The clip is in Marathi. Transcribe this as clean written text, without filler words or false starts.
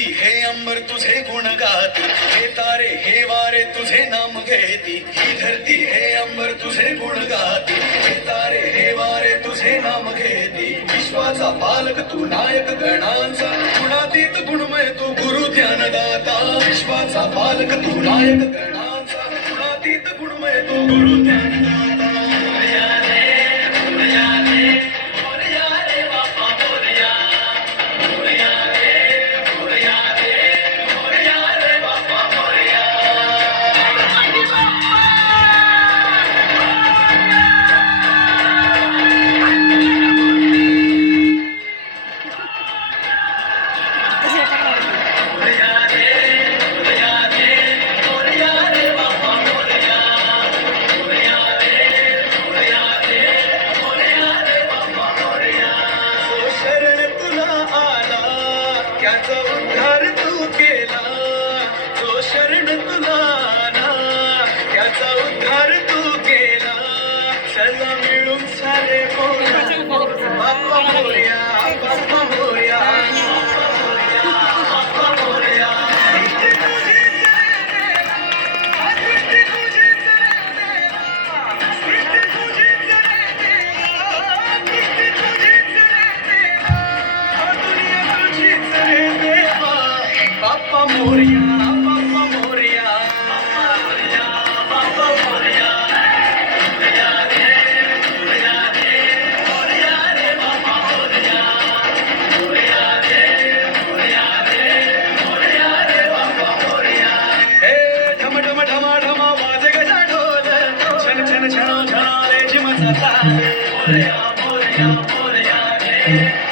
धरती हे अंबर तुझे गुण गाती, हे तारे हे वारे तुझे नाम घेती. ही धरती हे अंबर तुझे गुण गाती, हे तारे हे वारे तुझे नाम घेती. विश्वाचा पालक तू नायक गणांचा, गुणातीत गुणमय तू गुरु ध्यानदाता. विश्वाचा पालक तू नायक गणांचा, गुणातीत गुणमय तू गुरु ध्यानदाता. त्याचा उद्धार तू केला, जो शरण तुला आला, त्याचा उद्धार तू केला. सदा मिळून सारे Bappa Morya, Bappa Morya, Bappa Morya. Papa Moria, Papa Moria, Papa Moria. Hey, dhama dhama dhama dhama, वाजे गजा ढोल, छन छन छनो छनो रे झिमचा ताल. Moria, Moria, Moria.